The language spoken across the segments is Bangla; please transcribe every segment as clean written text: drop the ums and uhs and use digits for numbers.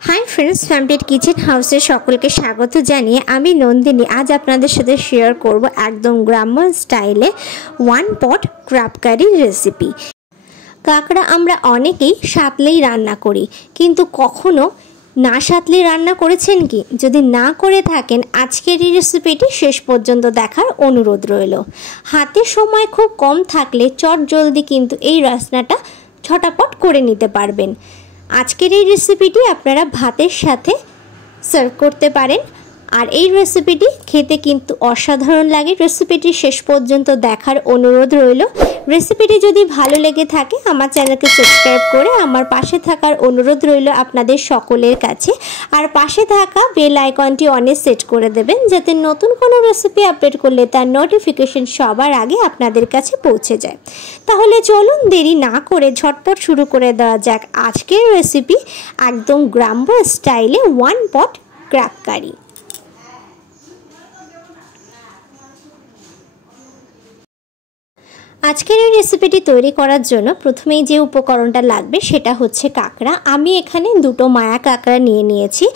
हाई फ्रेंड्स फैमिली किचन हाउसे सकलके स्वागत जानिए आमी नंदिनी आज आपनादेर साथे शेयर करब एकदम ग्राम्य स्टाइले वन पट क्रैब कारी रेसिपि। काकड़ा आमरा अनेकेई सातलेई रान्ना करी किन्तु कखनो ना सातले रान्ना करेছেন कि यदि ना करे थाकेन आजकेर এই রেসিপিটি शेष पर्यन्त देखार अनुरोध रइल। हाते समय खूब कम थाकले चट जल्दी किन्तु এই রান্নাটা ছটাপট করে নিতে পারবেন। आजकेर এই রেসিপিটি আপনারা ভাতের সাথে সার্ভ করতে পারেন আর এই রেসিপিটি খেতে কিন্তু অসাধারণ লাগে। রেসিপিটি শেষ পর্যন্ত দেখার অনুরোধ রইল। রেসিপিটি যদি ভালো লেগে থাকে আমার চ্যানেলকে সাবস্ক্রাইব করে আমার পাশে থাকার অনুরোধ রইল আপনাদের সকলের কাছে। আর পাশে থাকা বেল আইকনটি অনে সেট করে দেবেন যাতে নতুন কোনো রেসিপি আপলোড করলে তার নোটিফিকেশন সবার আগে আপনাদের কাছে পৌঁছে যায়। তাহলে চলুন দেরি না করে ঝটপট শুরু করে দেওয়া যাক আজকের রেসিপি একদম গ্রাম্য স্টাইলে ওয়ান পট ক্র্যাব কারি। আজকের এই রেসিপিটি তৈরি করার জন্য প্রথমেই যে উপকরণটা লাগবে সেটা হচ্ছে কাঁকড়া। আমি এখানে দুটো মায়া কাঁকড়া নিয়ে নিয়েছি।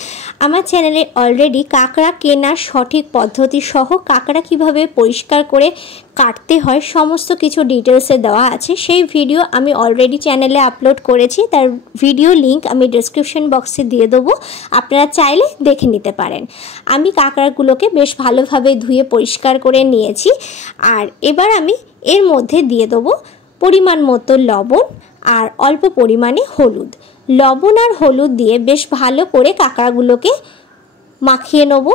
আমার চ্যানেলে অলরেডি কাঁকড়া কেনার সঠিক পদ্ধতি সহ কাঁকড়া কিভাবে পরিষ্কার করে কাটতে হয় সমস্ত কিছু ডিটেলসে দেওয়া আছে। সেই ভিডিও আমি অলরেডি চ্যানেলে আপলোড করেছি, তার ভিডিও লিংক আমি ডেসক্রিপশন বক্সে দিয়ে দেবো, আপনারা চাইলে দেখে নিতে পারেন। আমি কাঁকড়াগুলোকে বেশ ভালোভাবে ধুয়ে পরিষ্কার করে নিয়েছি। আর এবার আমি এর মধ্যে দিয়ে দেবো পরিমাণ মতো লবণ আর অল্প পরিমাণে হলুদ। লবণ আর হলুদ দিয়ে বেশ ভালো করে কাঁকড়াগুলোকে মাখিয়ে নেব।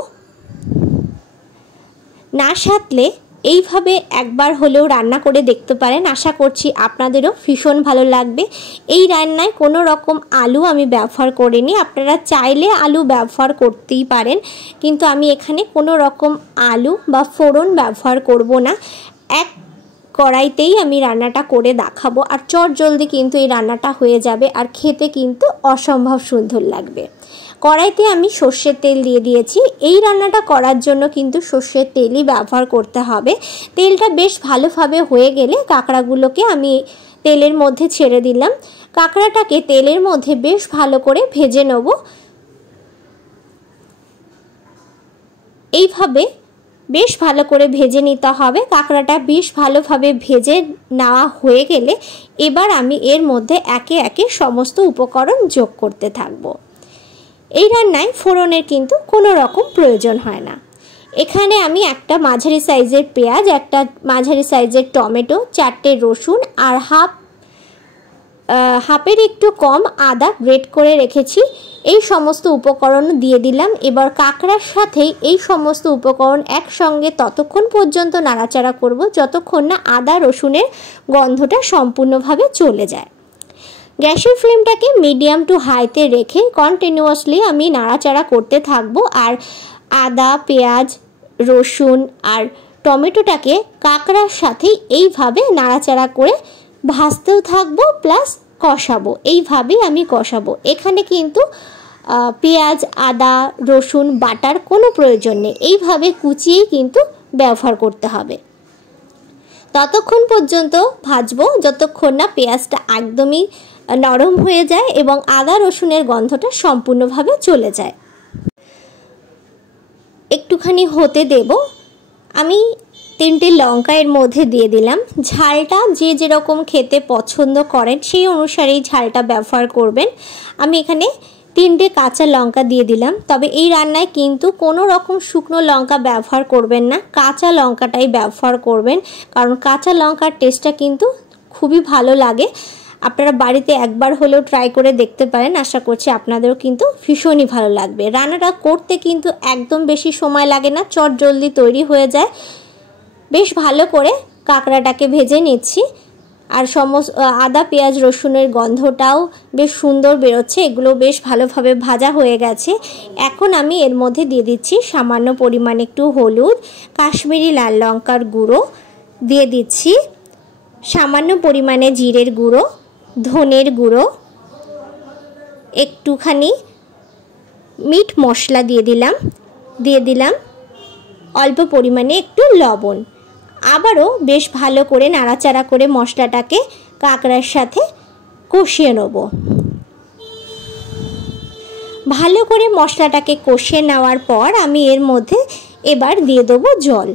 না সাতলে এইভাবে একবার হলেও রান্না করে দেখতে পারেন, আশা করছি আপনাদেরও ভীষণ ভালো লাগবে। এই রান্নায় কোনো রকম আলু আমি ব্যবহার করিনি, আপনারা চাইলে আলু ব্যবহার করতেই পারেন, কিন্তু আমি এখানে কোনো রকম আলু বা ফোড়ন ব্যবহার করব না। এক কড়াইতেই আমি রান্নাটা করে দেখাবো আর চট জলদি কিন্তু এই রান্নাটা হয়ে যাবে আর খেতে কিন্তু অসম্ভব সুন্দর লাগবে। কড়াইতে আমি সর্ষের তেল দিয়ে দিয়েছি। এই রান্নাটা করার জন্য কিন্তু সর্ষের তেলই ব্যবহার করতে হবে। তেলটা বেশ ভালোভাবে হয়ে গেলে কাঁকড়াগুলোকে আমি তেলের মধ্যে ছেড়ে দিলাম। কাঁকড়াটাকে তেলের মধ্যে বেশ ভালো করে ভেজে নেব। এইভাবে বেশ ভালো করে ভেজে নিতে হবে। কাঁকড়াটা বেশ ভালোভাবে ভেজে নেওয়া হয়ে গেলে এবার আমি এর মধ্যে একে একে সমস্ত উপকরণ যোগ করতে থাকব। এই রান্নায় ফোড়নের কিন্তু কোনো রকম প্রয়োজন হয় না। এখানে আমি একটা মাঝারি সাইজের পেঁয়াজ, একটা মাঝারি সাইজের টমেটো, 4টে রসুন আর হাফের একটু কম আদা গ্রেট করে রেখেছি। এই সমস্ত উপকরণ দিয়ে দিলাম। এবার কাঁকড়ার সাথেই এই সমস্ত উপকরণ একসঙ্গে ততক্ষণ পর্যন্ত নাড়াচাড়া করব যতক্ষণ না আদা রসুনের গন্ধটা সম্পূর্ণভাবে চলে যায়। গ্যাসের ফ্লেমটাকে মিডিয়াম টু হাইতে রেখে কন্টিনিউয়াসলি আমি নাড়াচাড়া করতে থাকব। আর আদা, পেঁয়াজ, রসুন আর টমেটোটাকে কাঁকড়ার সাথেই এইভাবে নাড়াচাড়া করে ভাজতেও থাকবো প্লাস কষাবো। এইভাবেই আমি কষাবো। এখানে কিন্তু পেঁয়াজ, আদা, রসুন বাটার কোনো প্রয়োজন নেই, এইভাবে কুচিয়েই কিন্তু ব্যবহার করতে হবে। ততক্ষণ পর্যন্ত ভাজবো যতক্ষণ না পেঁয়াজটা একদমই নরম হয়ে যায় এবং আদা রসুনের গন্ধটা সম্পূর্ণভাবে চলে যায়। একটুখানি হতে দেব। আমি 3টে লঙ্কা এর মধ্যে দিয়ে দিলাম। ঝালটা যে যেরকম খেতে পছন্দ করেন সেই অনুসারেই ঝালটা ব্যবহার করবেন। আমি এখানে 3টে কাঁচা লঙ্কা দিয়ে দিলাম। তবে এই রান্নায় কিন্তু কোনো রকম শুকনো লঙ্কা ব্যবহার করবেন না, কাঁচা লঙ্কাটাই ব্যবহার করবেন, কারণ কাঁচা লঙ্কার টেস্টটা কিন্তু খুবই ভালো লাগে। আপনারা বাড়িতে একবার হলেও ট্রাই করে দেখতে পারেন, আশা করছি আপনাদেরও কিন্তু ভীষণই ভালো লাগবে। রান্নাটা করতে কিন্তু একদম বেশি সময় লাগে না, চট জলদি তৈরি হয়ে যায়। বেশ ভালো করে কাঁকড়াটাকে ভেজে নিচ্ছি আর আদা পেঁয়াজ রসুনের গন্ধটাও বেশ সুন্দর বেরোচ্ছে। এগুলো বেশ ভালোভাবে ভাজা হয়ে গেছে। এখন আমি এর মধ্যে দিয়ে দিচ্ছি সামান্য পরিমাণে একটু হলুদ, কাশ্মীরি লাল লঙ্কার গুঁড়ো দিয়ে দিচ্ছি, সামান্য পরিমাণে জিরের গুঁড়ো, ধনের গুঁড়ো, একটুখানি মিট মশলা দিয়ে দিলাম অল্প পরিমাণে একটু লবণ। আবারও বেশ ভালো করে নাড়াচাড়া করে মশলাটাকে কাঁকড়ার সাথে কষিয়ে নেব। ভালো করে মশলাটাকে কষিয়ে নেওয়ার পর আমি এর মধ্যে এবার দিয়ে দেবো জল।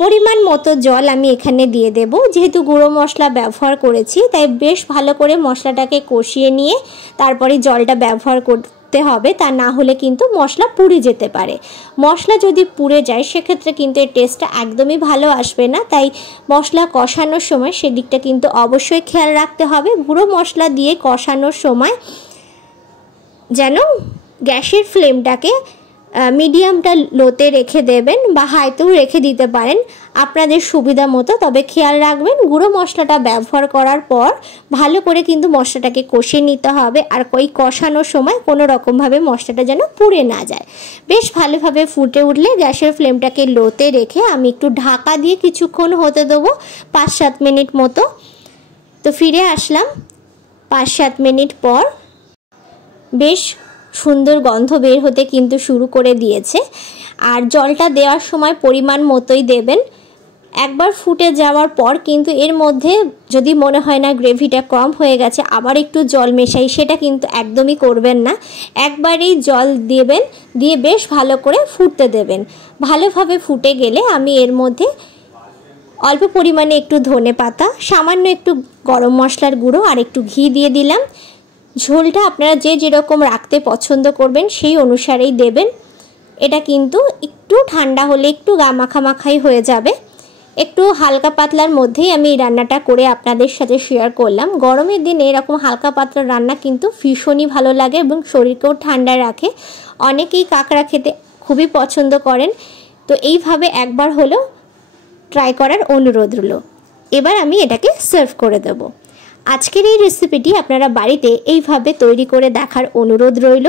পরিমাণ মতো জল আমি এখানে দিয়ে দেব। যেহেতু গুঁড়ো মশলা ব্যবহার করেছি তাই বেশ ভালো করে মশলাটাকে কষিয়ে নিয়ে তারপরে জলটা ব্যবহার করতে হবে, তা না হলে কিন্তু মশলা পুড়ে যেতে পারে। মশলা যদি পুড়ে যায় সেক্ষেত্রে কিন্তু এর টেস্টটা একদমই ভালো আসবে না। তাই মশলা কষানোর সময় সেদিকটা কিন্তু অবশ্যই খেয়াল রাখতে হবে। গুঁড়ো মশলা দিয়ে কষানোর সময় যেন গ্যাসের ফ্লেমটাকে মিডিয়ামটা লোতে রেখে দেবেন বা হাইতেও রেখে দিতে পারেন আপনাদের সুবিধা মতো। তবে খেয়াল রাখবেন গুঁড়ো মশলাটা ব্যবহার করার পর ভালো করে কিন্তু মশলাটাকে কষিয়ে নিতে হবে। আর ওই কষানোর সময় কোনো রকমভাবে মশলাটা যেন পুড়ে না যায়। বেশ ভালোভাবে ফুটে উঠলে গ্যাসের ফ্লেমটাকে লোতে রেখে আমি একটু ঢাকা দিয়ে কিছুক্ষণ হতে দেবো, 5-7 মিনিট মতো। তো ফিরে আসলাম 5-7 মিনিট পর। বেশ সুন্দর গন্ধ বের হতে কিন্তু শুরু করে দিয়েছে। আর জলটা দেওয়ার সময় পরিমাণ মতোই দেবেন। একবার ফুটে যাওয়ার পর কিন্তু এর মধ্যে যদি মনে হয় না গ্রেভিটা কম হয়ে গেছে আবার একটু জল মেশাই, সেটা কিন্তু একদমই করবেন না। একবারেই জল দেবেন, দিয়ে বেশ ভালো করে ফুটতে দেবেন। ভালোভাবে ফুটে গেলে আমি এর মধ্যে অল্প পরিমাণে একটু ধনেপাতা, সামান্য একটু গরম মশলার গুঁড়ো আর একটু ঘি দিয়ে দিলাম। ঝোলটা আপনারা যে যেরকম রাখতে পছন্দ করবেন সেই অনুসারেই দেবেন। এটা কিন্তু একটু ঠান্ডা হলে একটু মাখামাখাই হয়ে যাবে। একটু হালকা পাতলার মধ্যেই আমি এই রান্নাটা করে আপনাদের সাথে শেয়ার করলাম। গরমের দিনে এরকম হালকা পাতলা রান্না কিন্তু ভীষণই ভালো লাগে এবং শরীরকেও ঠান্ডা রাখে। অনেকেই কাঁকড়া খেতে খুবই পছন্দ করেন। তো এইভাবে একবার হলো ট্রাই করার অনুরোধ রইল। এবার আমি এটাকে সার্ভ করে দেব। আজকের এই রেসিপিটি আপনারা বাড়িতে এইভাবে তৈরি করে দেখার অনুরোধ রইল।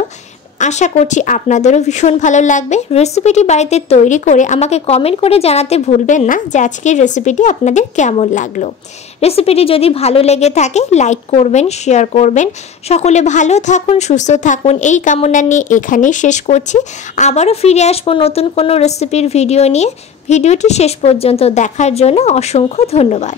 আশা করছি আপনাদেরও ভীষণ ভালো লাগবে। রেসিপিটি বাড়িতে তৈরি করে আমাকে কমেন্ট করে জানাতে ভুলবেন না যে আজকের রেসিপিটি আপনাদের কেমন লাগলো। রেসিপিটি যদি ভালো লেগে থাকে লাইক করবেন, শেয়ার করবেন। সকলে ভালো থাকুন, সুস্থ থাকুন এই কামনা নিয়ে এখানেই শেষ করছি। আবারও ফিরে আসবো নতুন কোনো রেসিপির ভিডিও নিয়ে। ভিডিওটি শেষ পর্যন্ত দেখার জন্য অসংখ্য ধন্যবাদ।